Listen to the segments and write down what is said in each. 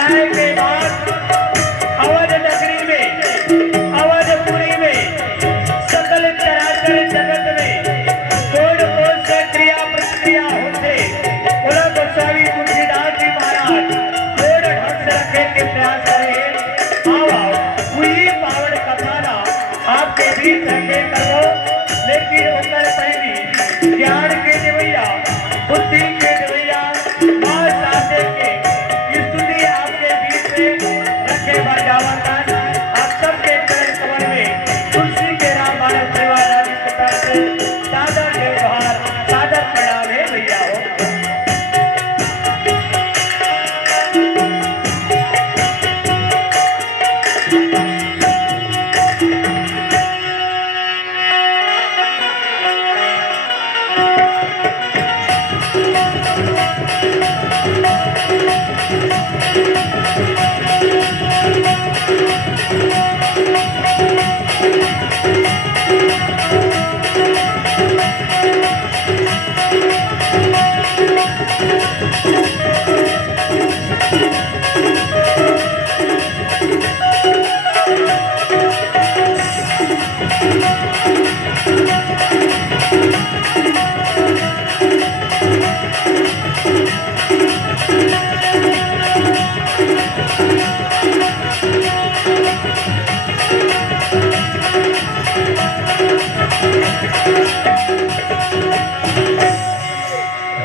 राम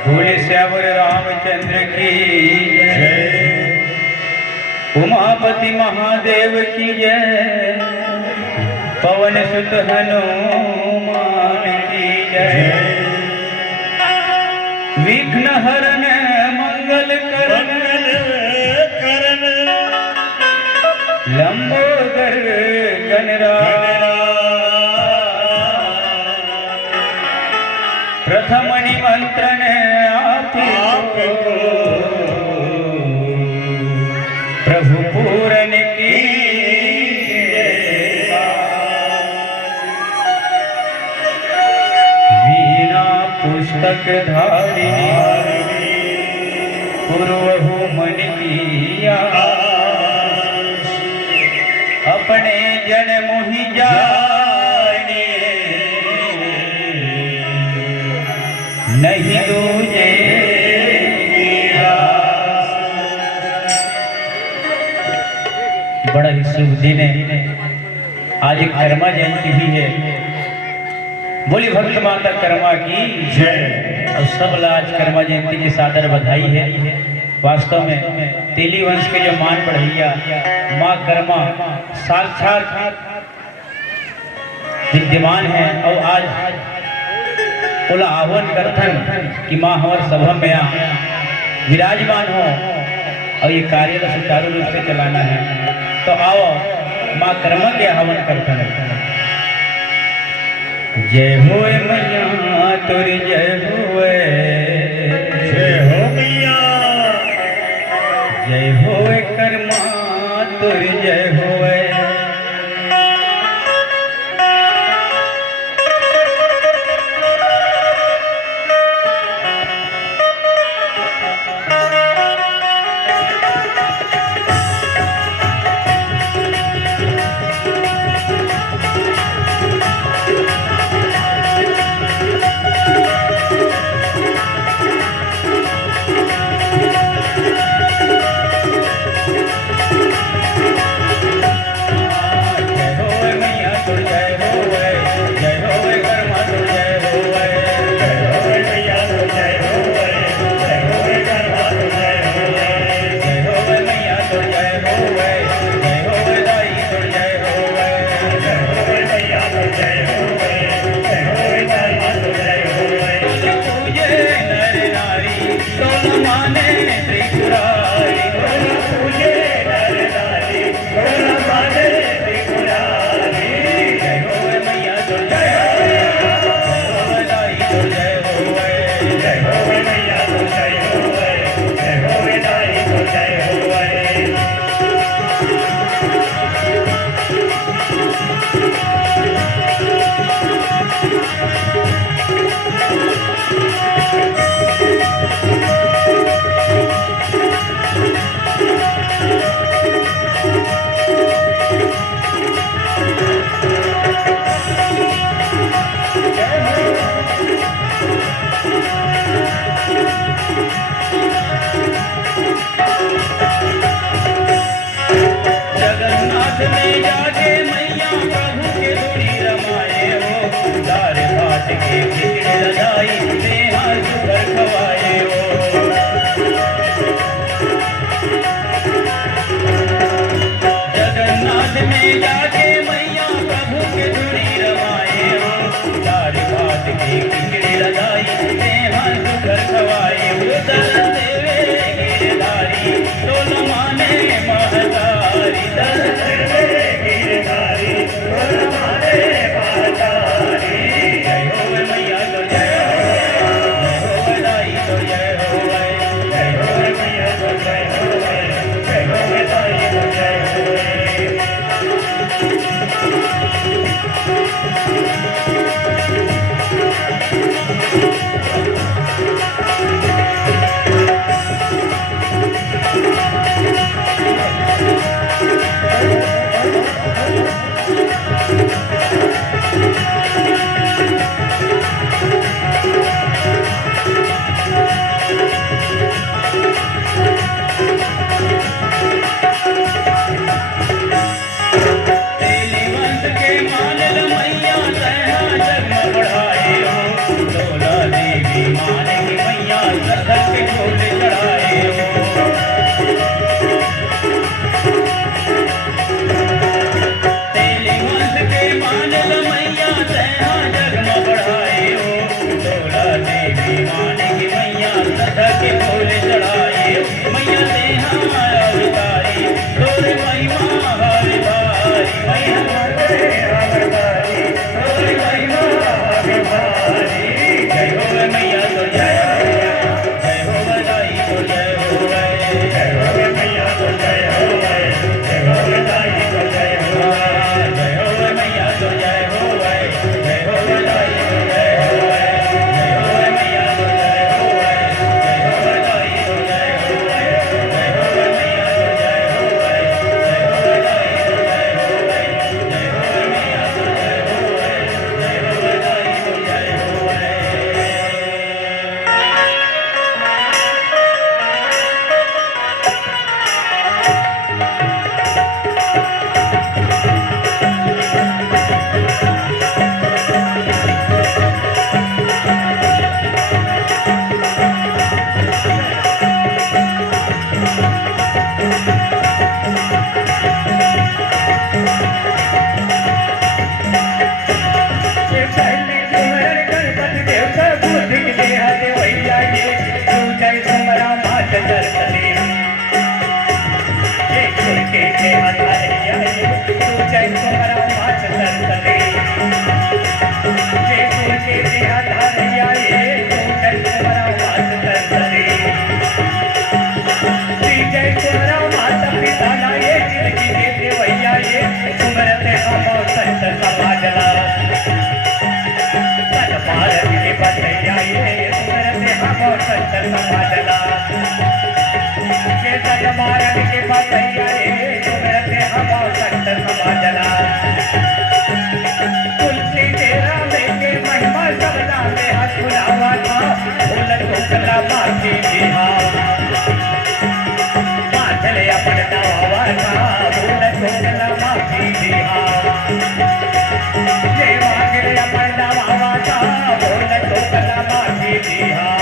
भोले श्यावर रामचंद्र की जय, उमापति महादेव की जय, पवन सुत हनुमान की जय। विघ्न हरण मंगल करण लंबोदर गणराज, प्रथम निमंत्रण आपको प्रभु पूरन की वीणा पुस्तक धारिणी पूर्वहु मन किया, अपने जन मोहि जाने नहीं दूजे। बड़ा ही शुभ दिन है, आज कर्मा जयंती भी है। बोली भक्त माता कर्मा की जय। और सब आज कर्मा जयंती की सादर बधाई है। वास्तव में तेली वंश के जो मान बढ़ैया माँ कर्मा साक्षात विद्यमान है और आज बोला आह्वान करथन कि माँ हमारे सभा में आ विराजमान हो और ये कार्य को सुचारू रूप से चलाना है। तो आओ माँ कर्मा के आह्वान करथन। जय होए मैया तुरी जय होए, जय हो मैया, जय होए कर्मा तुरी जय होए। देहा धारिया तू जय तुम्हारा मात सरसते जय सूर्य के देहा धारिया तू जय तुम्हारा मात सरसते जय तुम्हारा माता पिता ना ये जिंदगी के देवैया ये सुमरते हम संत समाजला सतमार्ग के बतैया ये सुमरते हम संत समाजला ये सतमार्ग के बतैया ये सुमरते हम संत समाजला तुलसी तेरा लेके महिमा सबला में हाथ खुलावा था भूल ठोकला माफी दिहा चले अपन दावा था भूल ठोकला माफी दिहा ये मांगे अपन दावा था भूल ठोकला माफी दिहा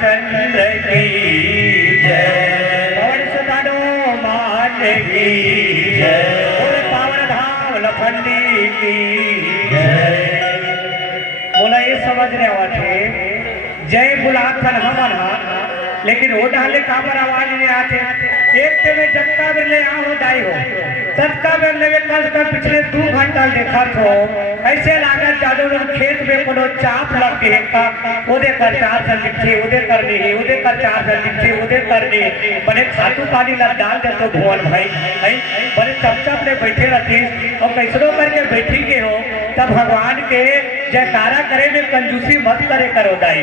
चंद्र की जय पवन सुतानो मान की जय बोले पावन धाम लखंडी की जय बोला ये समझने वाले जय बुलाथन हमन लेकिन वो डाले काबर आवाज नहीं आते एक ते में जत्ता बेले आओ दाई हो सबका बेले में कल का पिछले 2 घंटा देखा तो ऐसे लागत जादू लोग खेत में कोनो चाप लग गए का ओदे कर 4 साल लिखी ओदे करनी है ओदे कर 4 साल लिखी ओदे करनी बने खातू पानी ला डाल दे तो भुवन भाई नहीं बने चपचाप ले बैठे रहती और कैसरो करके बैठी के हो तब भगवान के जयकारा करे में कंजूसी मत करे करो दाई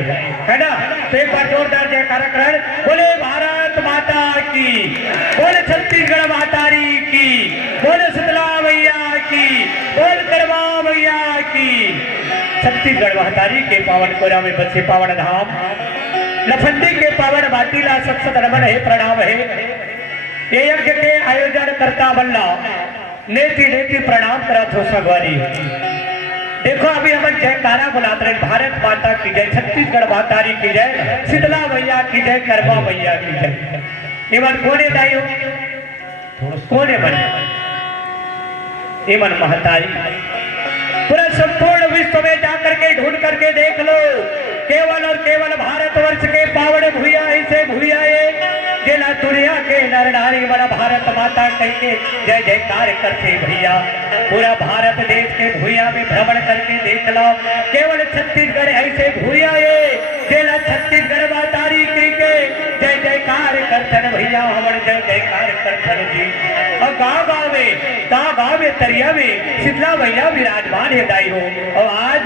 है ना तो एक बार जोरदार जयकारा कर बोले भारत माता की बोले छत्तीसगढ़ मातारी की बोले शीतला मैया की बोल करवा मैया की छत्तीसगढ़ महतारी के पावन कोरा में बसे पावन धाम लखंडी के पावन बाटीला सत्सत रमन है प्रणाम है ये यज्ञ के आयोजन करता बल्ला नेति नेति प्रणाम करत हो सगवारी देखो अभी हम जयकारा बुलाते रहे भारत माता की जय छत्तीसगढ़ मातारी की जय शीतला मैया की जय करवा मैया की जय इमन कोने दाई हो कोने बने इमन महतारी पूरा संपूर्ण विश्व में जाकर के ढूंढ करके देख लो केवल और केवल भारतवर्ष के पावन भूया ऐसे भूया जिला दुनिया के नर नारी बड़ा भारत माता करके जय जयकार करते भैया पूरा भारत देश के भूया में भ्रमण करके देख लो केवल छत्तीसगढ़ ऐसे भूया जिला छत्तीसगढ़ मातारी के जय जयकार करतन भैया हमर जय जयकार करतन जी और गाँव में तरिया में शीतला भैया विराजमान है दाई हो और आज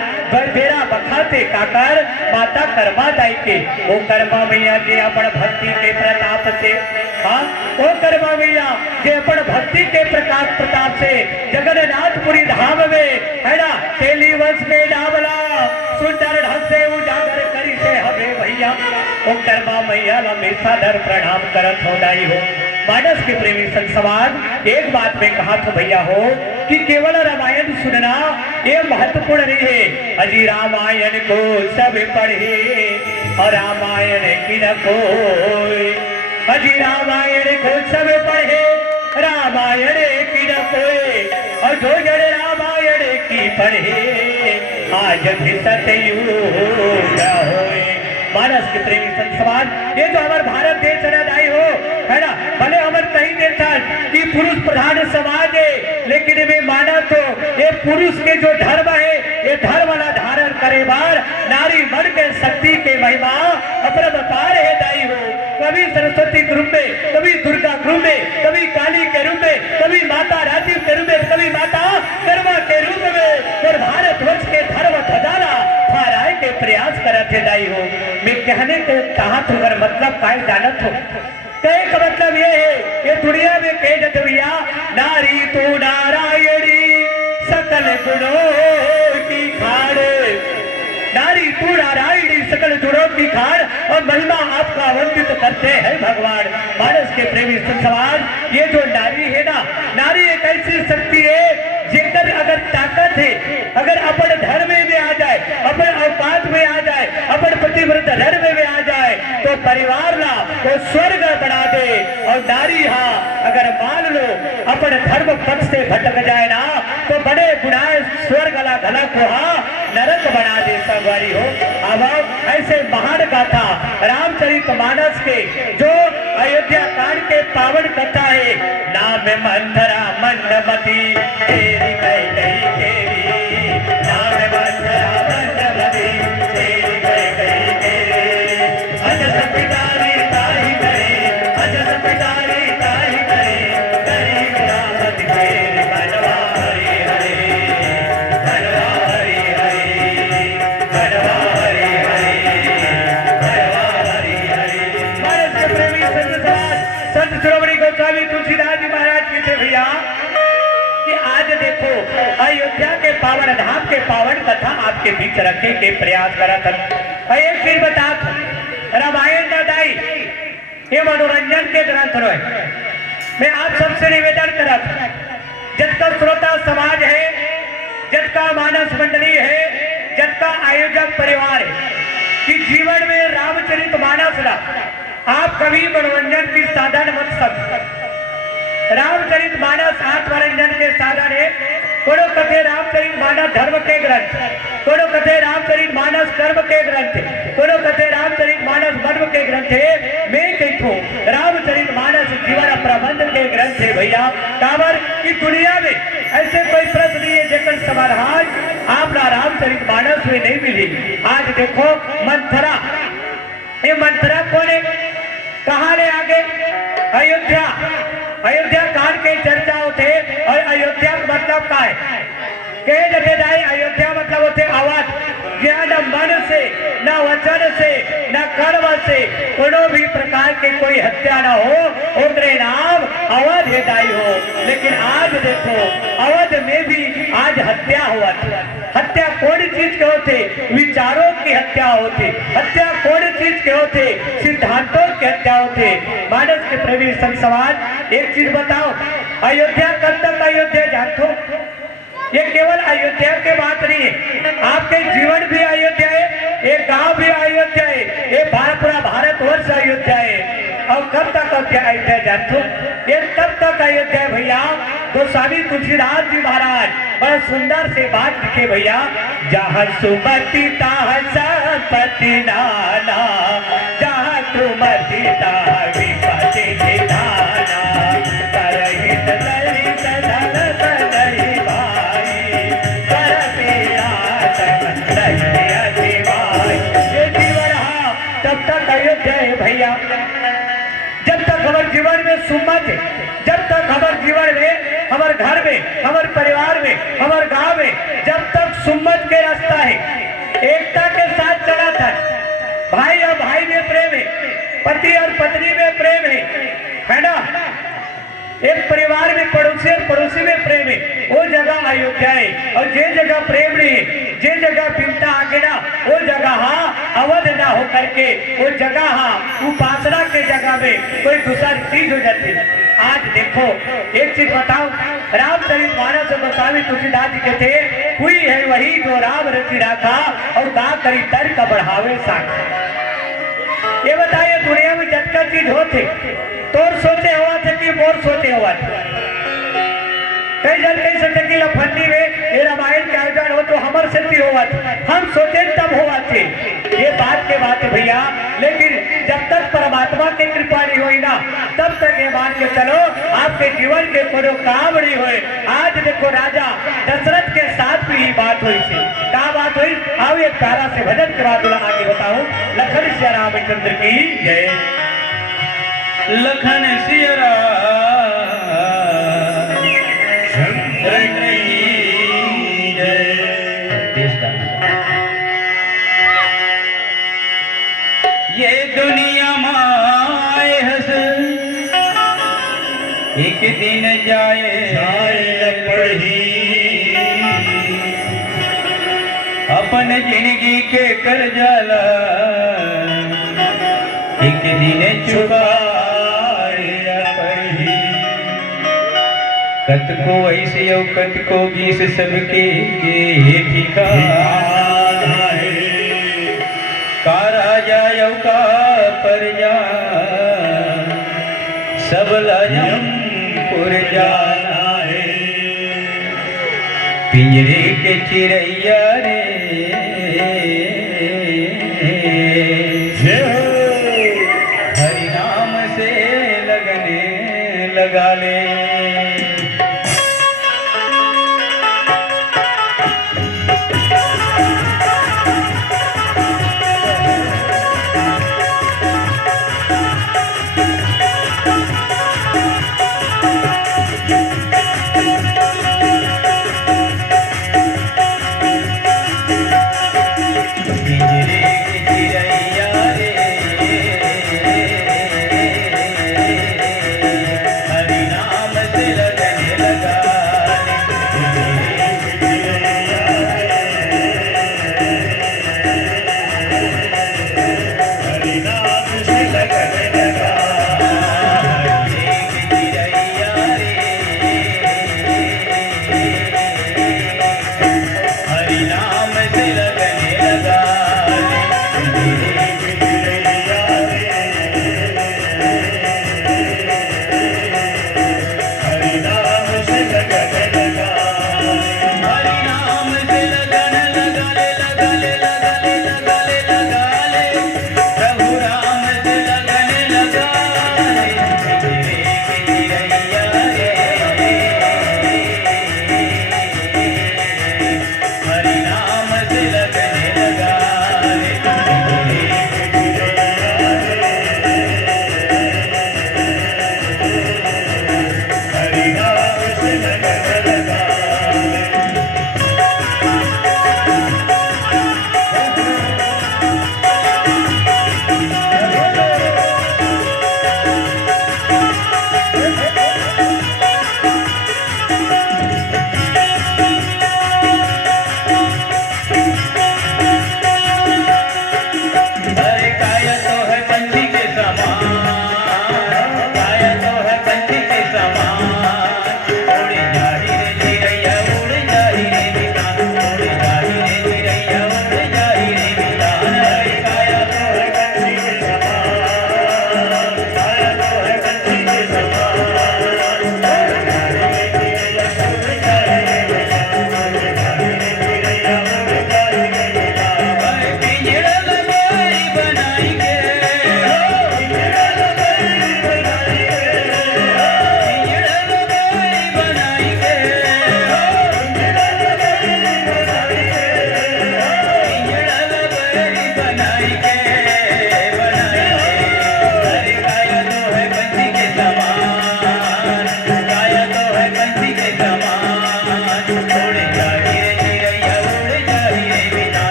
बेरा बखाते काकर माता कर्मा दाई के वो कर्मा मैया जी अपन भक्ति के प्रताप से हाँ वो कर्मा मैया जे अपन भक्ति के प्रताप से जगन्नाथपुरी धाम में है ना तेली वंश में डावला सुंदर ढंग से उजागर करी से हमें भैया वो कर्मा मैया हमेशा दर प्रणाम करत हो दाई हो मानस के प्रेमी संसवाद एक बात में कहा था भैया हो कि केवल रामायण सुनना ये महत्वपूर्ण नहीं है अजी रामायण को सब पढ़े और रामायण की न कोई अजी रामायण को सब पढ़े रामायण की न कोई और जो जड़ रामायण की पढ़े आज भी सतयुग होए मानस के प्रेमी संसवाद ये जो हमारे भारत देश दाई हो है ना भले हमारे कहीं देश कि पुरुष प्रधान समाज है लेकिन वे माना तो ये पुरुष के जो धर्म है ये धर्म वाला धारण करे बार नारी मन के शक्ति के महिमा अपरंपार है दाई हो कभी सरस्वती के रूप में कभी दुर्गा के रूप में कभी काली के रूप में कभी माता राजीव के रूप में कभी माता कर्मा के रूप में और भारतवर्ष के धर्म खजाना फहराए के प्रयास करते दाई हो मैं कहने को कहा तो अगर मतलब काय जानत हो कहे का मतलब ये है ये दुनिया में कह जाते भैया नारी तो नारायणी सकल गुणों की खाड़ नारी तू नारायणी सकल गुणों की खाड़ और महिमा आपका वंदित करते हैं भगवान मानस के प्रेमी संसवार ये जो नारी है ना नारी एक ऐसी शक्ति है तो स्वर्ग बना दे। और नारी हाँ अगर मान लो अपन धर्म पथ से भटक जाए ना तो बड़े बुढ़ाए स्वर्ग गला को हाँ नरक बना दे सवारी हो। अब ऐसे महान गाथा रामचरितमानस के जो अयोध्या कांड के पावन कथा है, नाम मंथरा मंडमती तेरी कई कई तेरी, नाम मंथरा मंडमती तेरी कई कई तेरी, अजस पितारी ताही करे, अजस पितारी ताही करे, गरीब रामत तेरी बनवा हरे हरे, बनवा हरे हरे, बनवा हरे हरे, बनवा हरे हरे। भारत के प्रेमी संत समाज संत शिरोमणि गोस्वामी तुलसीदास जी महाराज की थे भैया कि आज देखो अयोध्या के पावन धाम के पावन कथा आपके बीच रखने के प्रयास करा था। एक चीज बता, रामायण दादाई ये मनोरंजन के ग्रंथ रहे। मैं आप सबसे निवेदन करा था, जिसका श्रोता समाज है, जिसका मानस मंडली है, जिसका आयोजक परिवार है कि जीवन में रामचरितमानस आप कभी मनोरंजन की साधन मत समझ। रामचरितमानस आत्मरंजन के साधन है। कोनो कथे रामचरितमानस धर्म के ग्रंथ, कोनो कथे रामचरितमानस कर्म के ग्रंथ, कोनो कथे रामचरितमानस मर्म के ग्रंथ है। मैं कहूँ रामचरितमानस जीवन प्रबंध के ग्रंथ है भैया। काबर की दुनिया में ऐसे कोई प्रश्न नहीं है जेकर समाधान आपना रामचरितमानस में नहीं मिली। आज देखो मंथरा, ये मंथरा कौन है, कहाँ ले आगे? अयोध्या, अयोध्या कांड के चर्चा होते और अयोध्या का मतलब क्या है? कहे जते जाए अयोध्या मतलब होते अवध, जहाँ न मन से न वचन से न कर्म से कोनो भी प्रकार के कोई हत्या न हो, उतरे नाम अवध हेदाई हो। लेकिन आज देखो अवध में भी आज हत्या हुआ थी। हत्या कौन चीज के होते? विचारों की हत्या होती। हत्या कौन चीज के होते? सिद्धांतों की हत्या होते। मानस के प्रेमी संत समाज एक चीज बताओ, अयोध्या कब तक अयोध्या जानते हो? ये केवल अयोध्या के बात नहीं है, आपके जीवन भी अयोध्या है, ये गांव भी अयोध्या है, ये पूरा भारतवर्ष अयोध्या है। और कब तक अयोध्या जानते हो? ये तब तक अयोध्या है भैया। गोस्वामी तुलसीदास जी महाराज बड़ा सुंदर से बात लिखे भैया, जहाँ सुमति तहाँ संपत्ति नाना, जहाँ सुमति तहाँ विपत्ति निधाना, करहित ललित धन सदहि भाई, कर पीड़ा तक नहीं अधिवाई। ये जीवन हाँ तब तक अयोध्या है भैया, जब तक हमारे जीवन में सुमत है, जब तक हमारे जीवन में, हमारे घर में, हमारे परिवार में, हमारे गांव में जब तक सुमत के रास्ता है, एकता के साथ चला था, भाई और भाई में प्रेम है, पति और पत्नी में प्रेम है ना, एक परिवार में पड़ोसी और पड़ोसी में प्रेम है, वो जगह अयोध्या है। और जे जगह प्रेम नहीं है, जे जगह पिमता आगे ना, वो जगह हाँ अवध ना हो करके वो जगह हाँ उपासना के जगह में कोई दूसरी चीज हो जाती है। आज देखो एक चीज बताओ, रामचरितमानस गोस्वामी तुलसीदास जी कहते हुई है वही जो राम रचि राखा, और गा करी तर्क बढ़ावे साखा। ये बताइए दुनिया में जटका चीज होते तोर सोचे हुआ थे कि मोर सोचे हुआ थे? कई जन कह सकते कि लफंडी में ये रामायण के आयोजन हो तो हमारे से हुआ थे, हम सोचे तब हुआ थे। ये बात के बात है भैया, लेकिन जब तक परमात्मा की कृपा नहीं हुई ना तब तक ये मान के चलो आपके जीवन के कोनो काम नहीं हुए। आज देखो राजा दशरथ के साथ भी ये बात हुई थी। क्या बात हुई? आओ एक प्यारा से भजन के बाद आगे बताऊं। लखन सिया रामचंद्र की जय, लखन सिया रामचंद्र की जय। ये दुनिया माए हंस एक दिन जाए पढ़ी, अपन जिंदगी के कर जाला एक दिन चुकाए पढ़ी। कत को ऐसे और कत को बीस सबके ये ठिकाना है, का राजा का परजा पिंजरे के चिड़ैया रे जय हो हरि नाम से लगने लगा ले।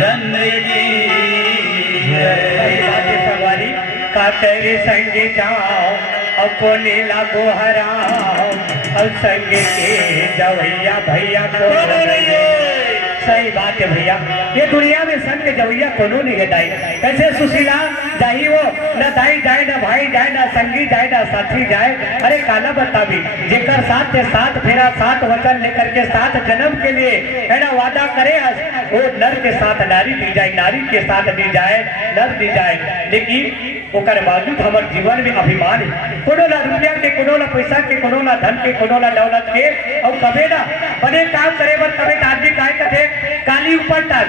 चंद्र की सवारी का तेरे संग जाओ अपो नीला को हराओ और संग के जवैया भैया को सही बात है भैया, ये दुनिया में संग जवैया कोनो नहीं हटाई। कैसे सुशीला जाही वो न दाई जाए न भाई जाए न संगी जाए न साथी जाए। अरे काला बतावी जेकर साथ के साथ फेरा साथ वचन लेकर के साथ जन्म के लिए है ना वादा करे वो नर के साथ नारी दी जाए, नारी के साथ दी जाए नर दी जाए। लेकिन ओकर बावजूद हमारे जीवन में अभिमान है, कोनो ना रुपया के, कोनो ना पैसा के, कोनो ना धन के, कोनो ना दौलत के, और कभी ना बने काम करे बर कभी आदमी काय कथे काली ऊपर टाल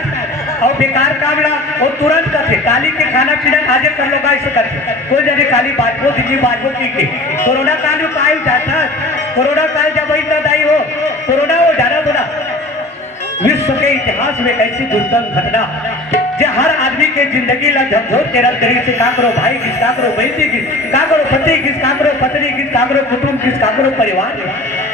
और बेकार काम ला वो तुरंत कथे काली के खाना पीना आजे कर लो ऐसे करते कोई जने काली बाजबो दिल्ली बाजबो की के कोरोना काल में काय जाता कोरोना काल जब वही तक आई हो कोरोना वो जाना तो ना विश्व के इतिहास में कैसी दुर्गम घटना जे हर आदमी के जिंदगी ला झकझोर के रख करी से का करो भाई किस का करो बहती किस का करो पति किस का करो पत्नी किस का करो कुटुंब किस का करो परिवार।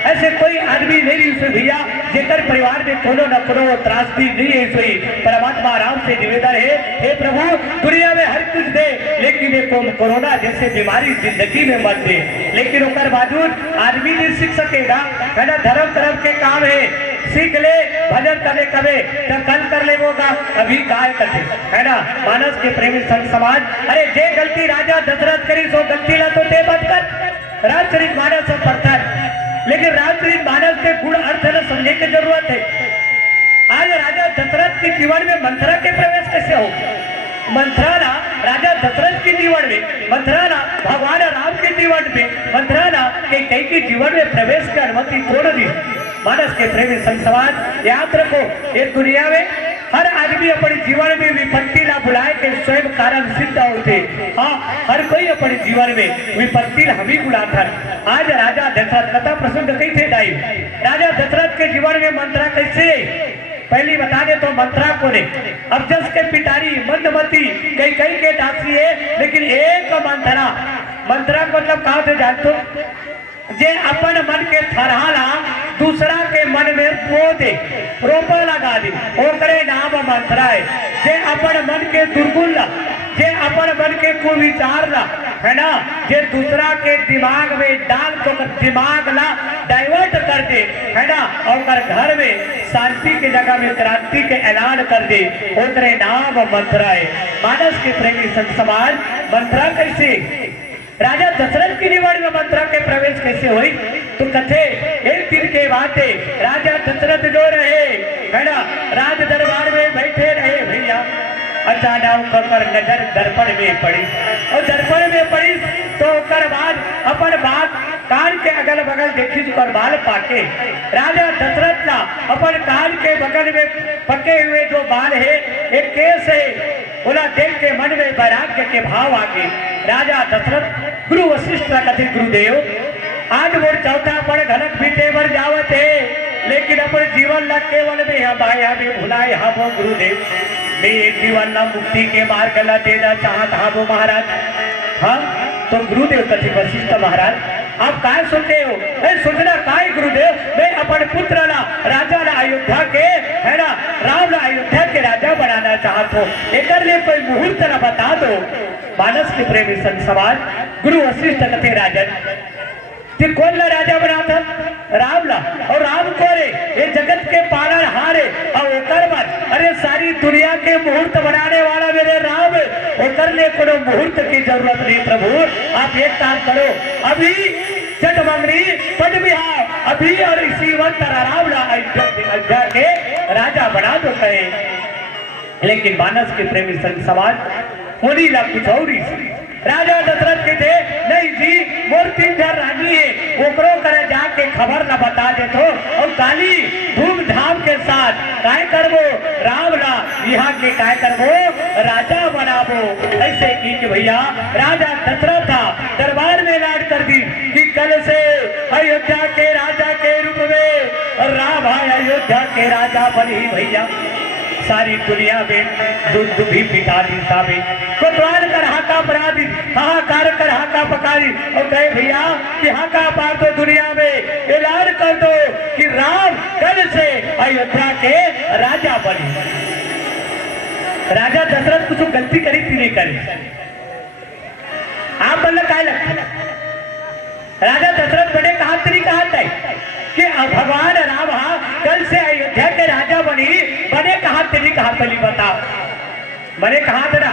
ऐसे कोई आदमी नहीं है भैया जेकर परिवार में कोनो न कोनो त्रासदी नहीं है। सोई परमात्मा आराम से निवेदन है हे प्रभु दुनिया में हर कुछ दे लेकिन ये कोरोना जैसे बीमारी जिंदगी में मत दे। लेकिन ओकर बावजूद आदमी नहीं सीख सकेगा है ना, धर्म तरफ के काम है सीख ले भजन करे कबे तो कल कर ले होगा अभी काय करते है ना। मानस के प्रेमी संत समाज अरे जे गलती राजा दशरथ करी सो गलती ला तो ते बंद कर। रामचरित मानस सब पढ़ता है लेकिन रामचरित मानस के गुण अर्थ न समझने की जरूरत है। आज राजा दशरथ के जीवन में मंथरा के प्रवेश कैसे हो, मंथराना राजा दशरथ के जीवन में, मंथराना भगवान राम के जीवन में, मंथराना कई के जीवन में प्रवेश की अनुमति कौन दी। मानस के प्रेमी संत समाज याद रखो ये दुनिया में हर आदमी अपने जीवन में विपत्ति ला बुलाए के स्वयं कारण सिद्ध होते। हाँ हर कोई अपने जीवन में विपत्ति हम ही बुलाता। आज राजा दशरथ कथा प्रसंग कैसे दाई राजा दशरथ के जीवन में मंत्रा कैसे पहली बता दे तो मंत्रा को ने अब जस के पिटारी मंदमती कई कई के दासी है लेकिन एक मंत्रा मंत्रा मतलब कहा थे जानते जे अपन मन के थरहाला दूसरा के मन में बो दे रोपा लगा दे ओकरे नाम मंत्रा है। जे अपन मन के दुर्गुण ला जे अपन मन के कुविचार ला है ना जे दूसरा के दिमाग में डाल तो दिमाग ला डाइवर्ट कर दे है ना और घर में शांति के जगह में क्रांति के ऐलान कर दे ओकरे नाम मंत्रा है। मानस के प्रेमी संत समाज मंत्रा कैसे राजा दशरथ की जीवन में मंत्रा के प्रवेश कैसे हुई तो कथे एक दिन के बात है राजा दशरथ जो रहे है ना राज दरबार में बैठे रहे भैया अचानक कर नजर दर्पण में पड़ी और दर्पण में पड़ी तो कर बाद अपन बात कान के अगल बगल देखी कर बाल पाके राजा दशरथ ना अपन कान के बगल में पके हुए जो बाल है एक केस है बोला देख के मन में वैराग्य के भाव आगे राजा दशरथ गुरु वशिष्ठ कथित गुरुदेव आज मोर चौथा पढ़ घनक बीते बर जावत है लेकिन अपन जीवन ला केवल में हम आया भी भुलाए हम गुरुदेव मैं जीवन ला मुक्ति के मार्ग ला देना चाहता हूँ महाराज। हाँ तो गुरुदेव कथित वशिष्ठ महाराज आप काय सोचते हो सोचना काय गुरुदेव मैं अपन पुत्र ला राजा ला अयोध्या के है ना राम ला अयोध्या के राजा बनाना चाहता हूँ एक लिए कोई मुहूर्त ला बता दो। मानस के प्रेमी संत समाज गुरु वशिष्ठ कथे राजन कि कौन ला राजा बना था राम ला और राम को रे ये जगत के पालन हारे और ओकर बाद अरे सारी दुनिया के मुहूर्त बनाने वाला मेरे राम ओकर ले कोनो मुहूर्त की जरूरत नहीं प्रभु आप एक काम करो अभी जट मंगनी पद बिहार अभी और इसी वक्त राम ला अयोध्या के राजा बना दो कहे। लेकिन मानस के प्रेमी संत समाज उन्हीं ला कुछ और राजा दशरथ के थे नहीं जी मोर तीन घर रानी है ओकरो करे जाके खबर न बता दे तो और काली धूमधाम के साथ काय करबो राम ला यहाँ के काय करबो राजा बनाबो। ऐसे की कि भैया राजा दशरथ था दरबार में ऐलान कर दी कि कल से अयोध्या के राजा के रूप में राम अयोध्या के राजा बनी भैया। सारी दुनिया में दुध भी पिता दी साबे कोतवाल कर हाका अपराधी हाहाकार कर हाका पकारी और कहे भैया कि हाका पार तो दुनिया में ऐलान कर दो कि राम कल से अयोध्या के राजा बने। राजा दशरथ कुछ गलती करी थी नहीं करी? आप बोलना काय लगता? राजा दशरथ बड़े कहा तरी कहा था कि भगवान राम कल से अयोध्या के राजा बने कहा तरी कहा पहली बताओ, बने कहा था ना,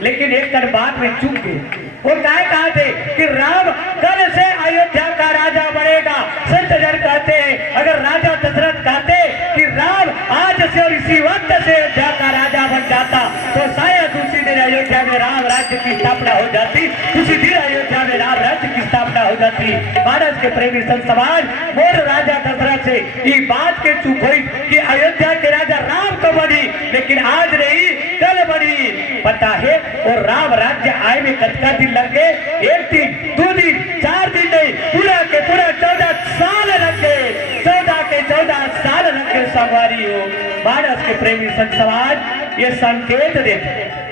लेकिन एक कर बात में चूक गए। वो क्या कहा थे कि राम कल से अयोध्या का राजा बनेगा। संत जन कहते हैं अगर राजा दशरथ कहते कि राम आज से और इसी वक्त से अयोध्या का राजा बन जाता तो शायद उसी दिन अयोध्या में राम राज्य की स्थापना हो जाती, उसी दिन अयोध्या में राम राज्य की स्थापना हो जाती। भारत के प्रेमी संत समाज मोर राजा दशरथ से ये बात के चूक हुई कि अयोध्या के राजा राम तो बनी लेकिन आज नहीं कल बनी। पता है और राम राज्य आए में कतका दिन लग गए? 1 दिन 2 दिन 4 दिन नहीं, पूरा के पूरा 14 साल लग गए। 14 के 14 साल लग गए। सवारी हो भारत के प्रेमी संत समाज ये संकेत देते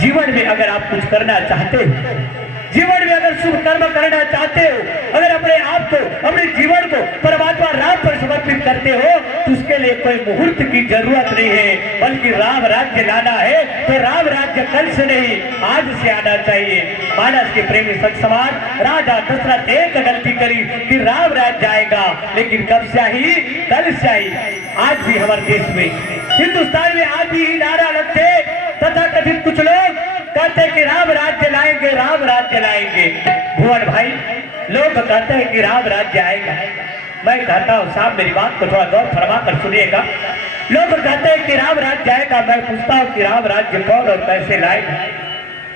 जीवन में अगर आप कुछ करना चाहते हो, जीवन में अगर शुभ कर्म करना चाहते हो, अगर अपने आप को अपने जीवन को परमात्मा राम पर समर्पित करते हो तो उसके लिए कोई मुहूर्त की जरूरत नहीं है, बल्कि राम राज्य लाना है तो राम राज्य कल से नहीं आज से आना चाहिए। मानस के प्रेमी संत समाज राजा दशरथ एक गलती करी कि राम राज्य आएगा, लेकिन कब से आई? कल से आई। आज भी हमारे देश में हिंदुस्तान में आज भी नारा लगते तथा कथित कुछ लोग कहते हैं कि राम राज्य लाएंगे, राम राज्य लाएंगे। भुवन भाई लोग कहते हैं कि राम राज्य आएगा, मैं कहता हूँ साहब मेरी बात को थोड़ा गौर फरमा कर सुनिएगा। लोग कहते हैं कि राम राज्य आएगा, मैं पूछता हूँ कि राम राज्य कौन और कैसे लाएगा?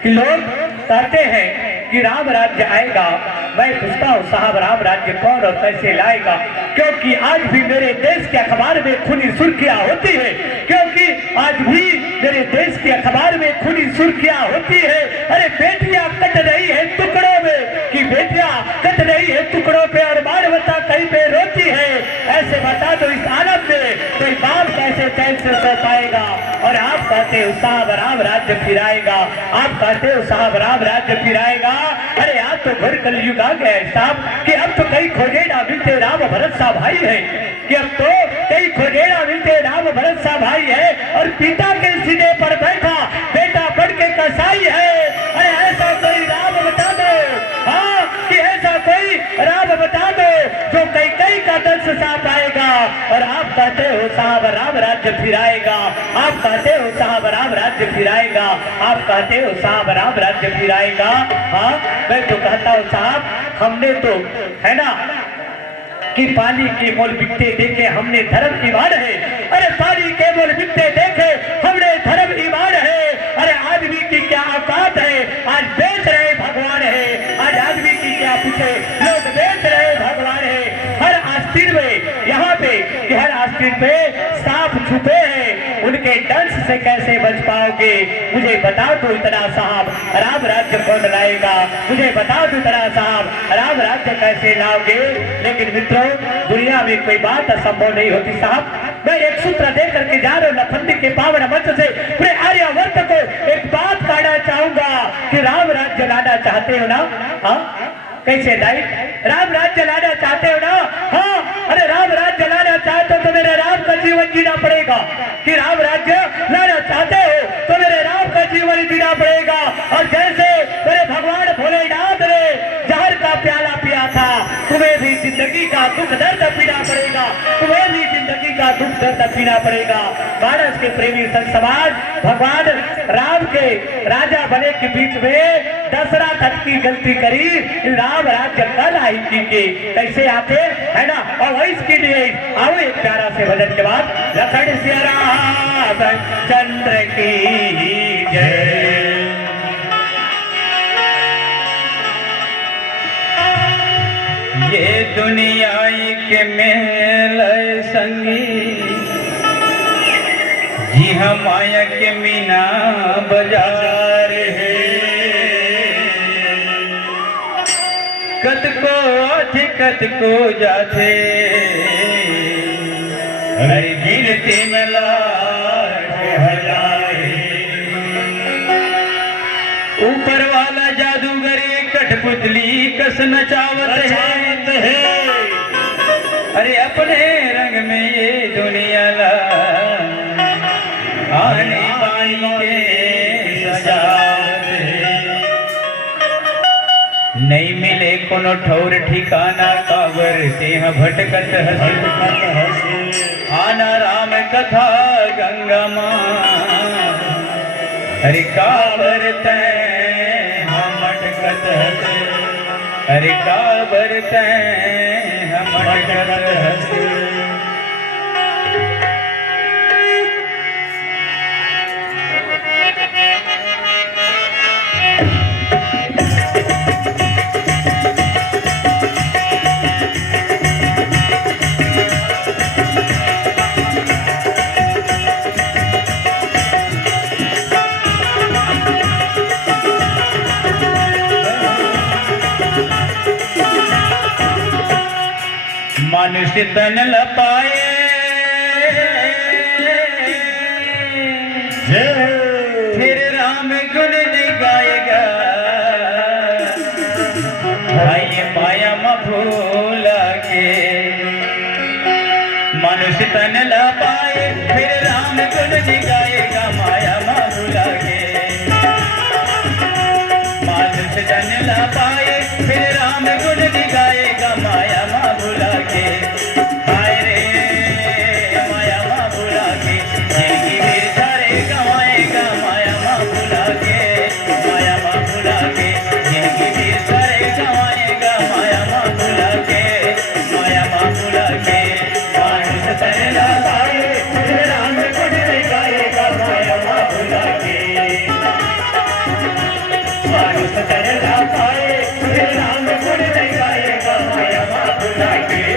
कि लोग कहते हैं कि राम राज्य आएगा, मैं पूछता हूँ साहब राम राज्य कौन और कैसे लाएगा? क्योंकि आज भी मेरे देश के अखबार में खूनी सुर्खियां होती है, क्योंकि आज भी मेरे देश के अखबार में खूनी सुर्खियां होती है। अरे बेटियां कट रही है टुकड़ों में, कि बेटियां कट रही है टुकड़ों पे और मानवता कहीं पे रोती है। ऐसे बता दो इस आलम में कोई बाप कैसे चैन से सो पाएगा? और आप कहते हो साहब राम राज्य फिर आएगा, आप कहते हो साहब राम राज्य फिर आएगा। अरे आज तो घर कलयुग आ गया है साहब कि अब तो कई खोजेड़ा मिलते राम भरत सा भाई है, कि अब तो कई खोजेड़ा मिलते राम भरत सा भाई है और पिता के सीने पर बैठा बेटा बढ़ के कसाई है। अरे ऐसा कोई राम बता दो, हाँ कि ऐसा कोई राम बता दो जो कई कई का दर्श सा पाएगा। और आप कहते हो साहब राम राज्य फिर आएगा, आप कहते हो साहब राम राज्य फिर आएगा, आप कहते हो साहब राम राज्य फिर आएगा। हाँ मैं तो कहता हूँ साहब हमने तो है ना कि पानी के मोल बिकते देखे हमने धर्म ईमान है। अरे पानी के मोल बिकते देखे हमने धर्म ईमान है। अरे आदमी की क्या औकात है, आज बेच रहे भगवान है। आज आदमी की क्या पूछे, लोग बेच रहे भगवान है। हर आस्तीन में यहाँ पे कि हर आस्तीन पे सांप छुपे हैं, उनके डंस से कैसे बच पाओगे? मुझे बता दो इतना साहब राम राज्य कौन लाएगा? मुझे बता दो इतना साहब राम राज्य कैसे लाओगे? लेकिन मित्रों दुनिया में कोई बात असंभव नहीं होती साहब। मैं एक सूत्र दे करके जा रहा हूँ लखनऊ के पावन मंच से पूरे आर्यावर्त को एक बात कहना चाहूंगा कि राम राज्य लाना चाहते हो ना? हाँ कैसे दाई राम राज्य लाना चाहते हो ना? हाँ अरे राम राज्य लाना चाहते हो तो मेरे राम का जीवन जीना पड़ेगा। कि राम राज्य लाना चाहते हो तो मेरे राम का जीवन जीना पड़ेगा। और जैसे मेरे भगवान भोलेनाथ ने जहर का प्याला पिया था, तुम्हें भी जिंदगी का दुख दर्द पीना पड़ेगा, तुम्हें भी जिंदगी का दुख दर्द पीना पड़ेगा। भारत के प्रेमी संत समाज भगवान राम के राजा बने के बीच में दशरथ की गलती करी, राम राज्य कल आई के कैसे आते है ना? और इसके लिए आओ एक प्यारा से भजन के बाद लखन सिया राम चंद्र की जय। ये दुनिया के मेल संगी जी हम माया के मीना बाजार है। कत को आथे कत को जाथे हर गिनती में लाख हजारे। ऊपर वाला जादूगर ये कठपुतली कस नचावत है। अरे अपने रंग में ये दुनिया ला आने नहीं मिले कोनो ठौर ठिकाना काबर तेह भटकत हसी भटकत हसी आना राम कथा गंगा माँ अरे काबर तैं हम भटकत हसी अरे काबर तैं हम भटकत हसी मनुष्य तन लपाए फिर राम गुण गाएगा भाई माया में भूल के मनुष्य तन लपाए फिर राम गुण गाएगा माया में भूल के मनुष्य तन लपाए फिर राम गुण गाएगा माया में भूला के हाय रे माया माँ भूला के जिंदगी भी सारे गवाएगा माया माँ भूला के माया माँ भूला के जिंदगी भी सारे गवाएगा माया माँ भूला के माया माँ भूला के मानुष तनला पाए फिर राम गुण गाएगा माया माँ भूला के मानुष तनला पाए फिर राम गुण गाएगा माया माँ भूला के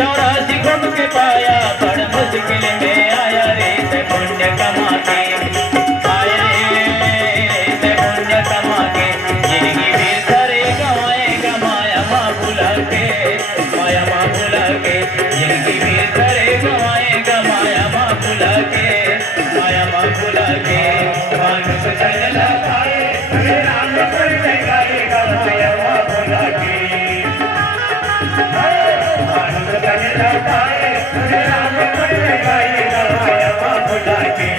चौरासी घुम के पाया बड़ मुश्किल में आया रे ते पुण्य कमा के आया रे ते पुण्य कमा के जिंदगी भी सारे गवाएगा माया माँ भुला के माया माँ भुला के जिंदगी भी सारे गवाएगा माया माँ भुला के माया माँ भुला के मानुष चला पाए राम गुण गाएगा माया माँ भुला के राम गुण गाएगा माया माँ भुला के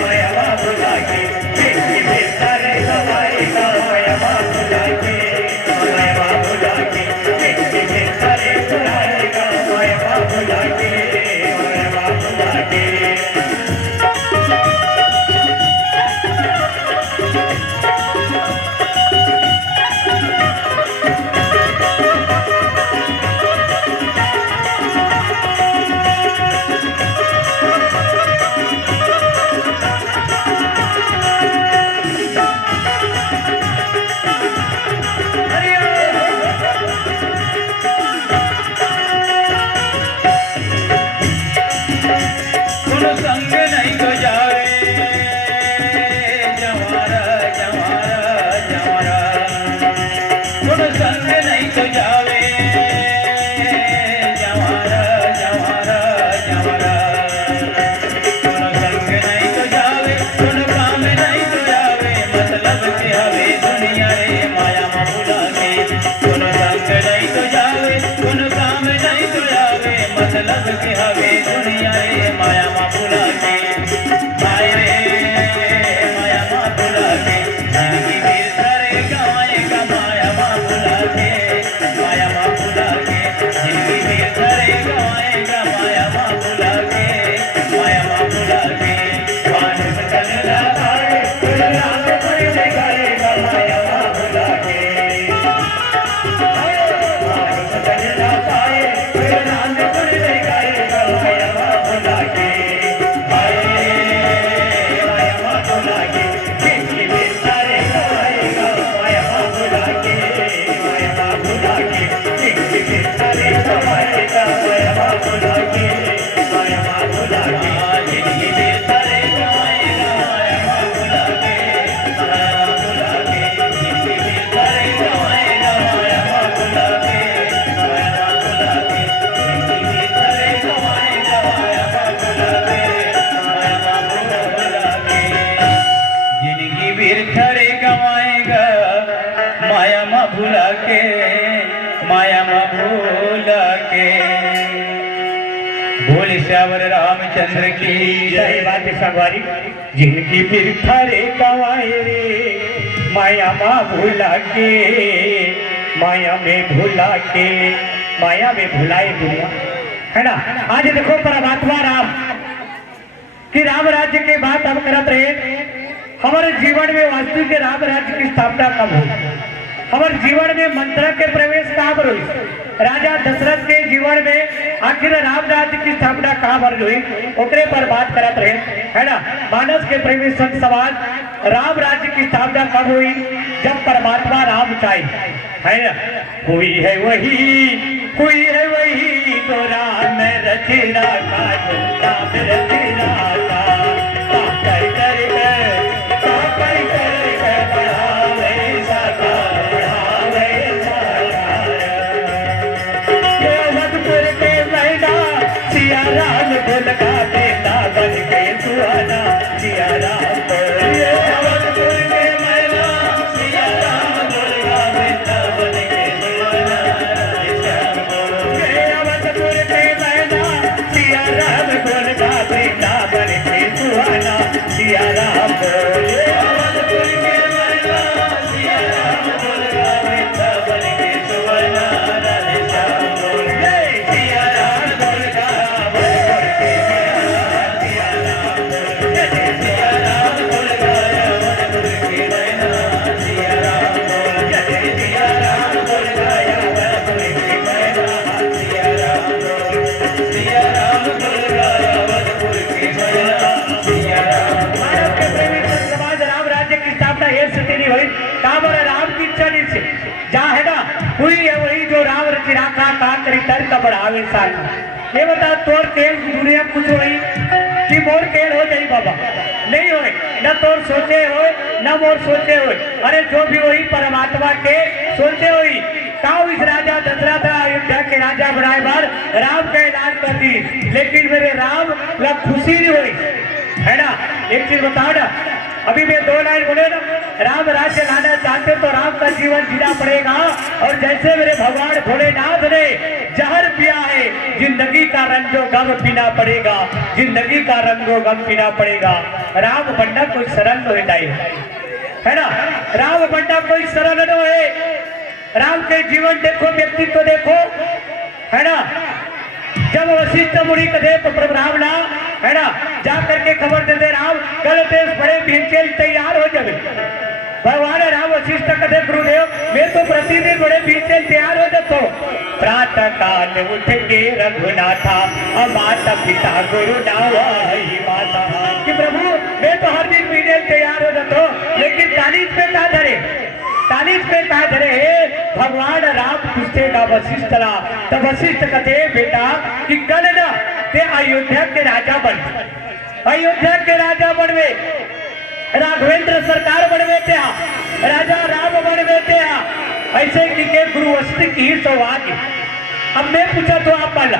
माया माँ भुला के जिंदगी भी सारे गवाएगा माया माँ भुला के माया माँ भुला के जिंदगी भी सारे गवाएगा माया माँ भुला के माया माँ भुला के मतलब के हवे दुनिया रे माया माँ भुला के माया रे माया माँ भुला के जिंदगी भी सारे गवाएगा माया माँ भुला के श्यावर रामचंद्र की सही बात है संगवारी। जिनकी फिर थारे गवाए रे माया माँ भुला के, माया में भुला के, माया में भुलाए दुनिया, है ना। आज देखो परमात्मा राम कि राम राज्य के बात हम करते रहे। हमारे जीवन में वास्तविक राम राज्य की स्थापना कब हुई, हमारे जीवन में मंत्र के प्रवेश कहाँ पर हुई, राजा दशरथ के जीवन में आखिर राम राज्य की स्थापना कहाँ पर हुई, ओकरे पर बात करत रहे, है ना। मानस के प्रेमी संत समाज राम राज्य की स्थापना कब हुई, जब परमात्मा राम चाहे, है ना। हुई है वही तो राम रचना का, राम रचना का कर बढ़ावे साकार, बढ़ावे साकार। ये मधुपुर के मैना सिया राम बोल का बेटा बन के सुहाना, सिया राम ये मधुपुर के मैना सिया राम बोल का बेटा बन के सुहाना, ये मधुपुर के मैना सिया राम बोल का बेटा बन के सुहाना, सिया राम बोले। मधुपुर के मैना सिया राम बोल का बेटा बन के सुहाना, राधे श्याम बोले। सिया राम बोल का मधुपुर के मैना सिया राम बोले, सिया राम बोल का मधुपुर के मैना सिया राम बोले, सिया राम बोल का मधुपुर के मैना सिया राम बोले, सिया राम बोल का मधुपुर के मैना सिया राम। मानव के प्रेमी संत समाज राम राज्य की स्थापना ये स्थिति नहीं हुई, काबर राम की इच्छा नहीं से जहाँ है ना हुई है वही जो राम रचि राखा का करी तर का बढ़ावे साखा। ये बता तोर तेल की दुनिया कुछ हुई कि मोर तेल हो जाई बाबा, नहीं होए, न तोर सोचे हो न मोर सोचे हो, अरे जो भी वही परमात्मा के सोचे हुई। काउ इस राजा दशरथ अयोध्या के राजा बनाए बार राम का ऐलान कर दी, लेकिन मेरे राम ला खुशी नहीं हुई, है ना। एक चीज बताओ ना, अभी मैं 2 लाइन बोले ना, राम राज्य लाना चाहते तो राम का जीवन जीना पड़ेगा। और जैसे मेरे भगवान भोलेनाथ ने जहर पिया है, जिंदगी का रंजो गम पीना पड़ेगा, जिंदगी का रंगो गम पीना पड़ेगा। राम बनना कोई सरल तो है ना, राम बनना कोई सरल no है। राम के जीवन देखो, व्यक्तित्व देखो, है ना। जब वशिष्ठ मुनि कदे ब्राह्मणा, है ना, जा करके खबर देते राम कल देश बड़े भीचेल तैयार हो जाए। भगवान राम वशिष्ठ कदे गुरुदेव मैं तो प्रतिदिन बड़े भीचेल तैयार हो जातो। प्रातः काल उठ के रघुनाथा, माता पिता गुरु नावाई माता, कि प्रभु मैं तो हर दिन भीचेल तैयार हो जातो, लेकिन 40 पे कहा धरे, 40 पे कहा धरे भगवान राम पूछेगा वशिष्ठ ला, तो वशिष्ठ कहते बेटा कि कल ना ते अयोध्या के राजा बन, अयोध्या के राजा बनवे, राघवेंद्र सरकार बनवे थे, राजा राम बनवे थे, ऐसे के गुरु वशिष्ठ की सौभाग्य। अब मैं पूछा तो आप मान ला,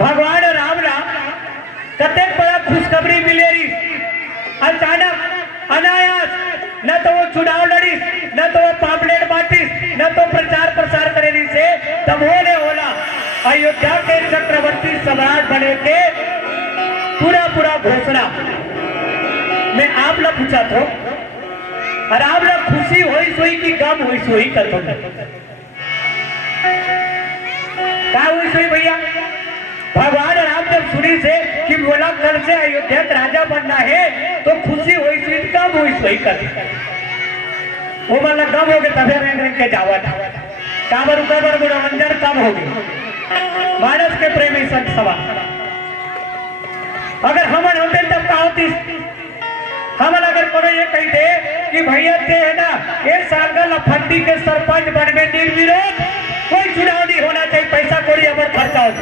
भगवान राम ना कते बड़ा खुशखबरी मिले रही, अचानक अनायास, न तो वो चुनाव लड़ी, न तो वो पापलेट बांटी, न तो प्रचार प्रसार करेली से, तब होने होला अयोध्या के चक्रवर्ती सम्राट बने के पूरा घोषणा। मैं आप लोग पूछा तो, और आप लोग खुशी हुई सोई की गम हुई सोई कर दो, क्या हुई सोई भैया। भगवान राम जब सुनी से कि बोला कल से अयोध्या का राजा बनना है, तो खुशी हुई सोई कब हुई सोई कर, वो मतलब कब हो गए तबे रंग के जावा था, काबर उकाबर मनोरंजन कम हो गई। मानस के प्रेमी संत सभा अगर हमन होते तब का होती, हमन अगर कोनो ये कही दे कि भैया ते है ना ये सालगल फंडी के सरपंच बनने निर्विरोध, कोई चुनाव नहीं होना चाहिए, पैसा कौड़ी अमर खर्चा होता,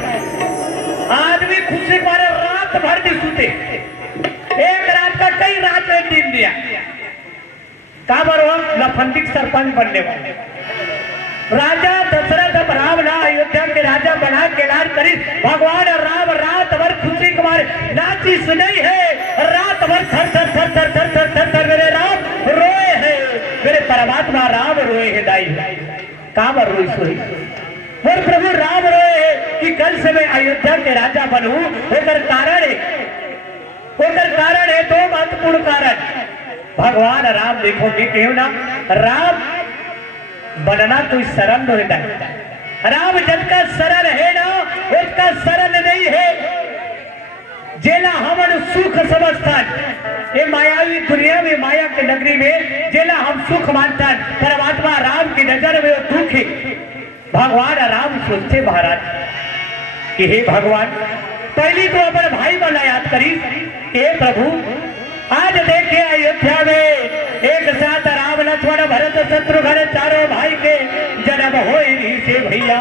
आदमी खुशी मारे रात भर नहीं सूते, एक रात का कई रात में दिन दिया, काबर हो लफंडी सरपंच बनने वाले। राजा दशरथ अब राम ना अयोध्या के राजा बना के ऐलान करी, भगवान राम रात भर खुशी कुमार नाचिस नहीं है, रात भर थर थर थर थर थर थर थर थर मेरे राम रोए है, मेरे परमात्मा राम रोए है दाई, काबर रोई सोई, और प्रभु राम रोए है, कि कल से मैं अयोध्या के राजा बनूं, ओकर कारण है दो महत्वपूर्ण कारण। भगवान राम देखोगे क्यों ना, राम बनना कोई सरल नहीं है। राम जिनका सरल है ना, उसका सरल नहीं है। जेला हमन सुख समझतन, ये मायावी दुनिया में, माया के नगरी में जेला हम सुख मानतन, परमात्मा राम की नजर में वो दुख है। भगवान राम सोचते महाराज कि हे भगवान, पहली तो अपन भाई वाला याद करी, हे प्रभु आज देखे अयोध्या में एक साथ राम लक्ष्मण भरत शत्रुघ्न चारों भाई के जन्म हो से भैया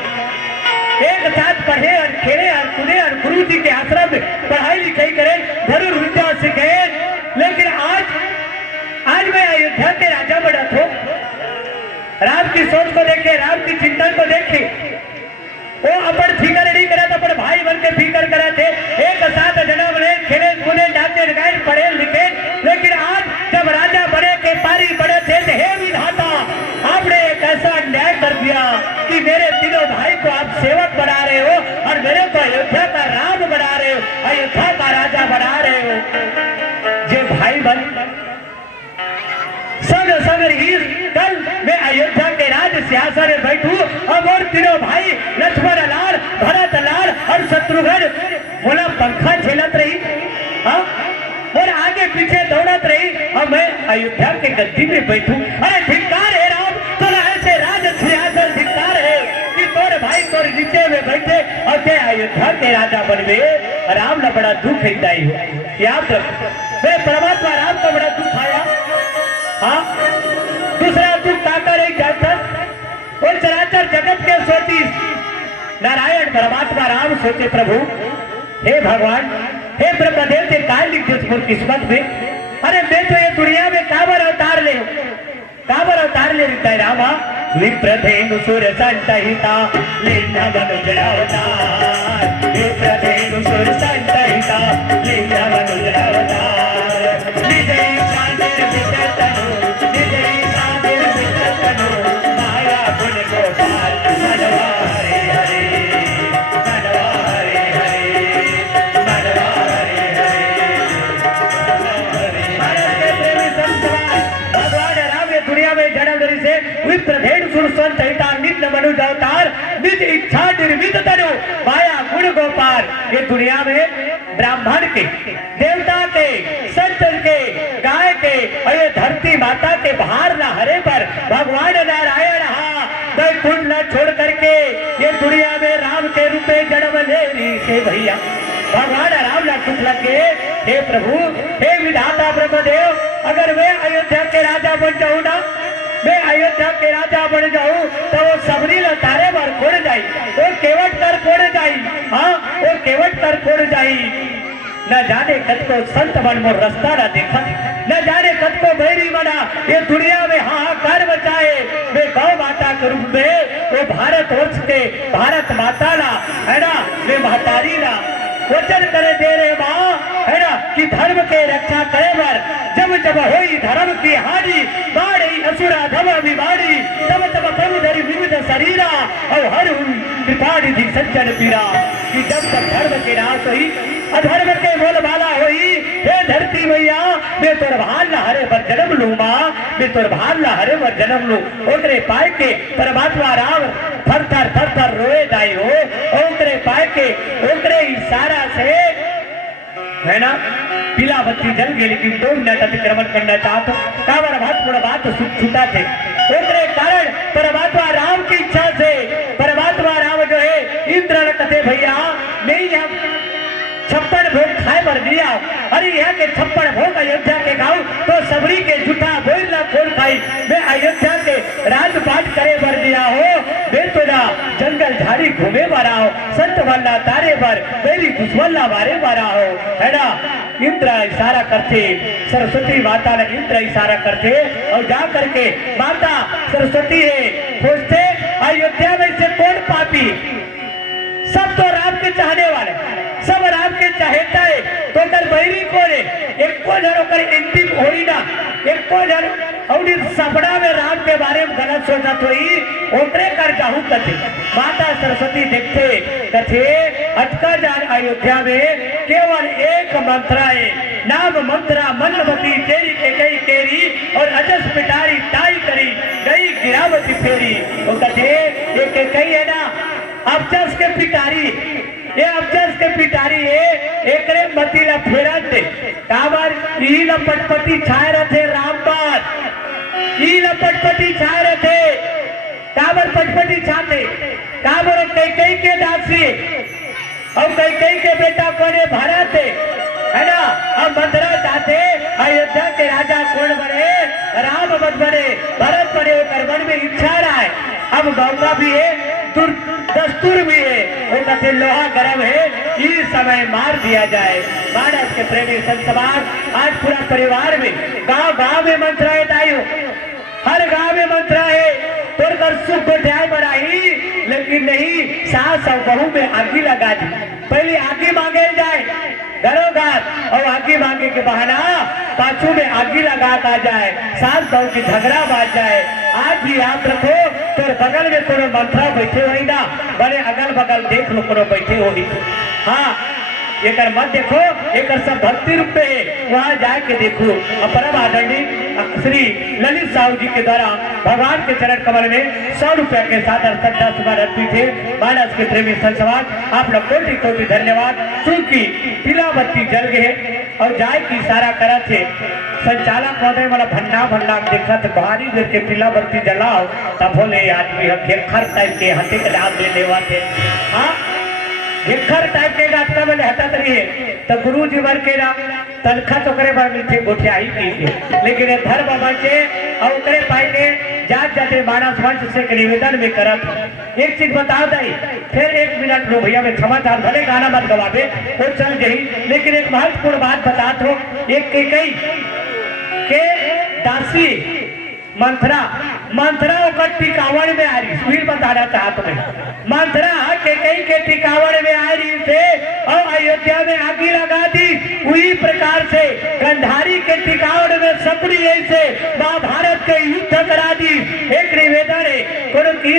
एक साथ पढ़े और खेले और कूदे और गुरु जी के आश्रम में पढ़ाई लिखाई करे, धनुर विद्या सीखे। लेकिन आज मैं अयोध्या के राजा बना थो, राम की सोच को देखे, राम की चिंतन को देखे, वो अपन फिकर नहीं करा, अपन भाई बन के फिकर करा थे, एक साथ जन्म ले, खेले कूदे, नाचे गाए, पढ़े लिखे। लेकिन आज जब राजा बने के पारी बड़े थे, हे विधाता आपने एक ऐसा अन्याय कर दिया कि मेरे तीनों भाई को आप सेवक बना रहे हो और मेरे को अयोध्या का राम बना रहे हो, अयोध्या का राजा बना रहे हो। जे भाई बन संग ही कल मैं अयोध्या के राज सिंहासन में बैठू और और तीनों भाई लक्ष्मण लाल, भरत लाल और शत्रुघ्न बोला पंखा झेलत रही, हाँ, और आगे पीछे दौड़त रही और मैं अयोध्या के गद्दी में बैठू। अरे धिक्कार है राम, तोरा ऐसे राज सिंहासन धिक्कार है कि तोरे भाई तोरे नीचे में बैठे और ते अयोध्या के राजा बनवे। राम ने बड़ा दुख हिंदाई हो, याद रखो मेरे परमात्मा राम को बड़ा दुख आया। हाँ, दूसरा दुख काका नहीं जाता, और चराचर जगत के सोची नारायण परमात्मा राम सोचे प्रभु हे भगवान, हे ब्रह्मदेव के काय लिख दो किस्मत में। अरे मैं तो ये दुनिया में काबर अवतार ले रखता है रामा। विप्रधेनु सुर संतहिता लीना मनुज अवतार, विप्रधेनु सुर संतहिता लीना मनुज अवतार। निजय शांतिर विततनु, निजय शांतिर विततनु, माया गुण गोपाल मनवा हरे हरे, मनवा हरे हरे, मनवा हरे हरे। भगवान राम ने दुनिया में जन्म धरी से विप्रधेनु सुर संतहिता नित्य मनुज अवतार, निज इच्छा निर्मित तनु माया गुण गोपाल। ये दुनिया में ब्राह्मण के, देवता के, संत के, गाय के और ये धरती माता के भार न हरे पर भगवान नारायण वैकुंठ न छोड़ करके ये दुनिया में राम के रूप में जन्म ले रही से भैया। भगवान राम न कुछ लगे, हे प्रभु, हे विधाता ब्रह्मदेव, अगर मैं अयोध्या के राजा बन जाऊं ना, मैं अयोध्या के राजा बन जाऊं तो वो सबरी तारे बार खोड़ जाई, वो केवट कर खोड़ जाई, हाँ वो केवट कर खोड़ जाई। न जाने कद को संत बन मोर रास्ता न देखा, न जाने कद को बैरी बना ये दुनिया में हाहाकार मचाए। वे गौ माता के रूप में वो भारत वर्ष के भारत माता ला है ना, वे महतारी ला वचन करे दे रे माँ है ना कि धर्म के रक्षा करे बर जब जब होई धर्म की हानि, बाड़ी असुरा धम विवाड़ी, तब तब प्रभु धरि विविध शरीरा और हर कृपाणि दी सज्जन पीरा। कि जब तक धर्म के नाश हुई, अधर्म के बोलबाला हुई, हे धरती मैया मैं तोर भाल न हरे पर जन्म लू, माँ मैं तोर भाल न हरे पर जन्म लू। ओकरे पाए के परमात्मा राम थर थर थर थर रोए दाई हो, ओकरे पाए के ओकरे इशारा से है ना पीला बत्ती जल गई, लेकिन 2 मिनट अतिक्रमण करना चाहते काबर महत्वपूर्ण बात छूटा थे। ओकरे कारण परमात्मा राम की इच्छा से परमात्मा राम जो है इंद्र ने कथे भैया मैं यहाँ 56 भोग खाए पर दिया, अरे यहाँ के 56 भोग अयोध्या के गाँव तो सबरी के झूठा बोल ना खोल खाई, मैं अयोध्या के राजपाट करे पर दिया हो, मैं तो ना जंगल झाड़ी घूमे बरा हो, संत वल्ला तारे पर मेरी दुश्मन मारे बरा हो, है ना। इंद्र इशारा करते, सरस्वती माता ने इंद्र इशारा करते और जा करके माता सरस्वती है पूछते अयोध्या में से कौन पापी, सब तो राम के चाहने वाले, सब राम के चाहता है, तो कर बैरी कौन है, एक को जन कर एंटी होई ना, एक को जन और सपना में राम के बारे में गलत सोचा तो ही ओकरे कर जाहू कथे। माता सरस्वती देखते कथे अटका जान अयोध्या में केवल एक मंत्र है, नाम मंत्रा मनमती तेरी के गई केरी और अजस पिटारी ताई करी गई गिरावती फेरी। वो कथे एक कही है ना अफजस के पिटारी, ये अफजस के पिटारी है एकरे मतीला फेरते काबर ई लपटपटी छाए रथे रामपाल, ई लपटपटी छाए रथे काबर पटपटी छाते काबर कई के दासी और कई के बेटा कोने भरते है ना। अब मंत्रा चाहते अयोध्या के राजा कौन बने, राम मत बने, भरत बने, वो मन में इच्छा रहा है। अब मौका भी है, दस्तूर भी है, वो कहते लोहा गर्म है, इस समय मार दिया जाए। मानस के प्रेमी संसवार आज पूरा परिवार में गांव में मंत्रा है दाइयों, हर गांव में मंत्रा है तोड़कर सुख को ध्याय बढ़ाई, लेकिन नहीं सास और बहू में आगी लगा दी। पहले आगी मांगे जाए घरों घर और आगी मांगे के बहाना पाछू में आगी लगा आ जाए, सास बहू की झगड़ा बाज जाए। आज भी याद रखो तो बगल में कोनो मंत्रा बैठे हो ना, बड़े अगल बगल देख लो कोनो बैठे हो। हाँ एक मत देखो, एक सब भक्ति रूप में है, वहाँ जाके देखो। परम आदरणीय श्री ललित साहू जी के द्वारा भगवान के चरण कमल में 100 रुपया के साथ 10 बार अर्पित थे। मानस के प्रेमी संसवार आप लोग कोटि कोटि धन्यवाद। क्योंकि पीला बत्ती जल गए और जाए की इशारा करा थे संचालक महोदय वाला भंडा देखा थे भारी देर के पीला बत्ती जलाओ तब बोले आदमी घेखर टाइप के हाथी के डाल दे लेवा थे। हाँ घेखर टाइप के गाता मैंने हटत रही है तो गुरु जी वर के ना तनखा तो करे बार मिलते गोठिया ही की, लेकिन धर्म बचे और करे पाए के जात जाते मानस मंच से निवेदन में करत। एक चीज बता दई फिर 1 मिनट लो भैया, मैं क्षमा चाह भले गाना मत गवावे वो चल गई, लेकिन एक महत्वपूर्ण बात बता दो। एक कई के दासी मंत्रा ओकर टिकावड़ में आ रही, फिर बताना चाहत मैं। मंत्रा के कई के टिकावड़ में आ रही थे और अयोध्या में आगी लगा दी। उसी प्रकार से गंधारी के टिकावड़ में सकरी ऐसे महाभारत के युद्ध करा दी। एक निवेदन है कोनो की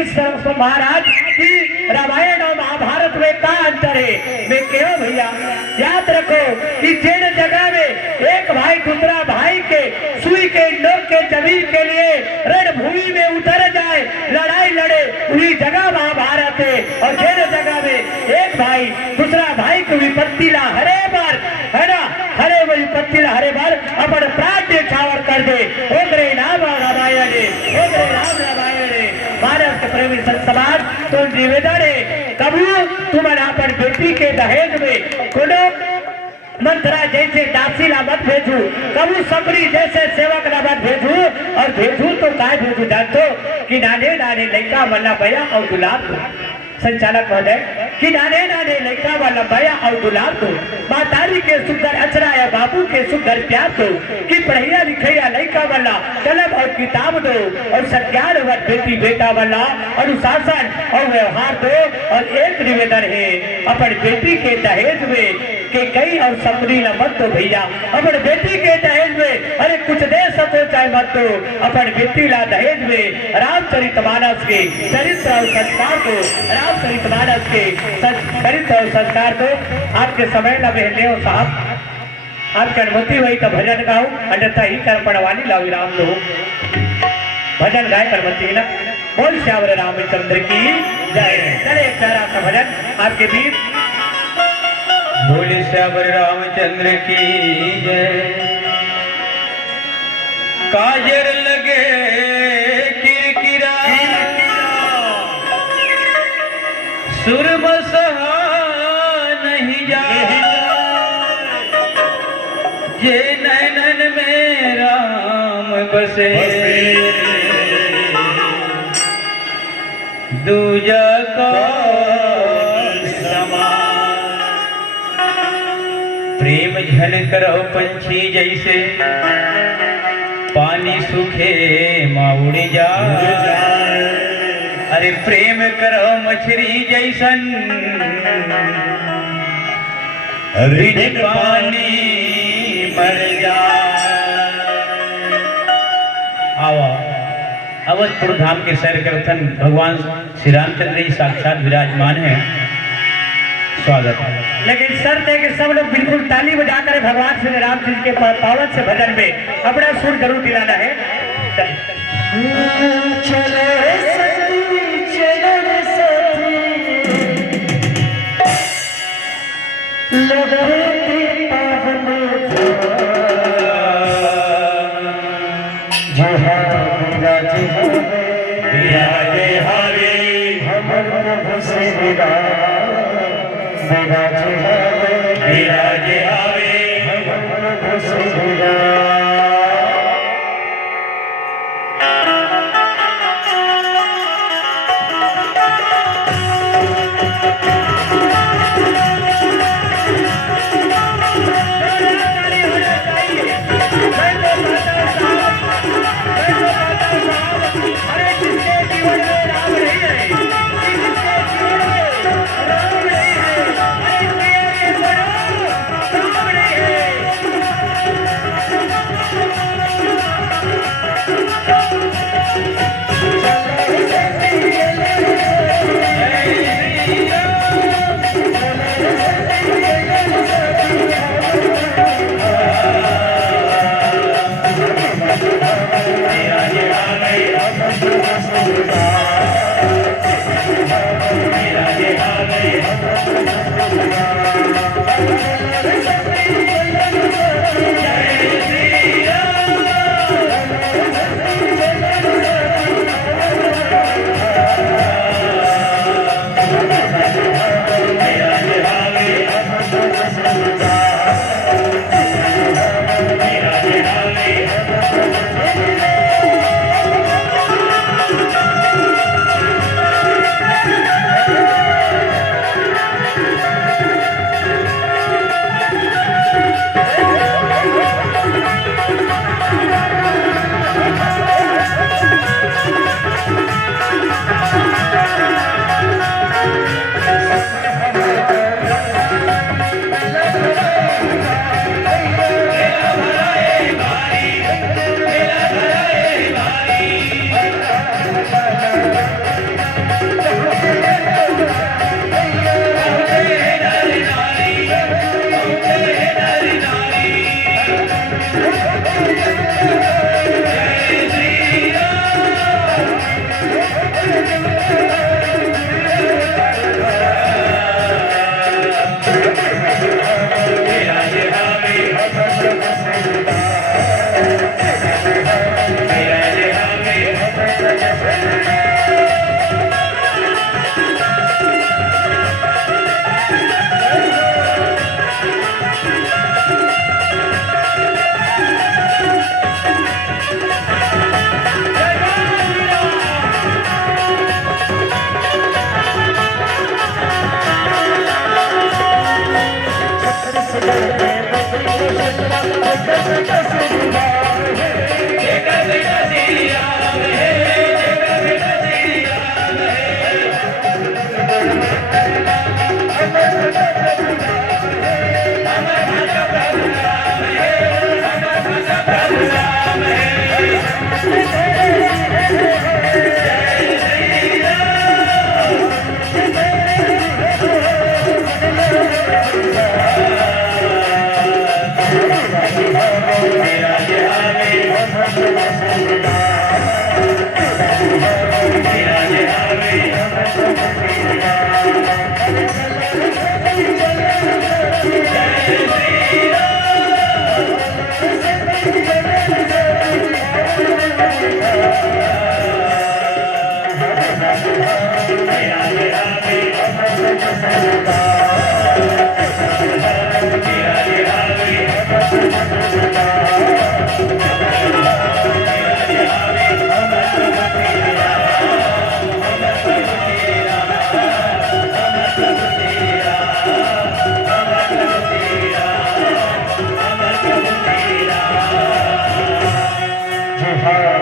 महाराज की रामायण और महाभारत में क्या अंतर है, मैं क्यों भैया याद रखो कि जिन जगह में एक भाई दूसरा भाई के सुई के नोक के जमीन के लिए रणभूमि में उतर जाए, लड़ाई लड़े, उसी जगह महाभारत है। और जिन जगह में एक भाई दूसरा भाई को विपत्ति ला हरे बार है ना, हरे वो विपत्ति ला हरे बार अपन प्राण न्यौछावर कर दे। ओकरे नाम रामायण है, ओकरे नाम रामायण है। भारत के प्रेमी समाज तो निवेदन है कबू तुम अपन बेटी के दहेज में कोनो मंत्रा जैसे दासी ला मत भेजू, कबू सबरी जैसे सेवक ला मत भेजू। और भेजू तो काय भेजू जानतो कि नाने नाने लड़का वाला भैया और दुलार दो। संचालक महोदय कि नाने नाने लड़का वाला भैया और दुलार दो, मातारी के सुंदर अचरा या बाबू के सुंदर प्यार दो, कि पढ़िया लिखैया लड़का वाला कलम और किताब दो, और सत्यानवत बेटी बेटा वाला अनुशासन और व्यवहार दो। और एक निवेदन है अपन बेटी के दहेज में के कई और सपनी न मत दो भैया, अपन बेटी के दहेज में अरे कुछ दे सको चाहे मत दो। अपन बेटी ला दहेज में रामचरितमानस के चरित्र और संस्कार को, रामचरितमानस के चरित्र और संस्कार को। आपके समय न बहले हो साहब, आपकी अनुमति हुई तो भजन गाओ, अन्यथा ही कर पड़वानी लाओ राम लो। भजन गाय अनुमति ना बोल श्यावर रामचंद्र की जय। चले एक प्यारा सा भजन आपके बीच। बोले श्यावर रामचंद्र की जय। काजर लगे किरकिरा सुरम सहा नहीं जाए, जे नैनन में राम बसे दूजा का प्रेम झन करो पंछी जैसे पानी सूखे माउड़ी जा। अरे प्रेम करो मछली जैसन बिन पानी मर जा। आवा अवधपुर धाम के सैर कीर्तन भगवान श्री रामचंद्र जी साक्षात विराजमान हैं। स्वागत है। लेकिन शर्त है कि सब लोग बिल्कुल ताली बजाकर भगवान श्री रामचंद्र के पावन से भजन में अपना सुर जरूर दिलाना है। चलो रे सखी, चलो रे सखी, लगते पावन विराजे हरे हमर प्रभु से विराजे हरे हमर प्रभु से हाँ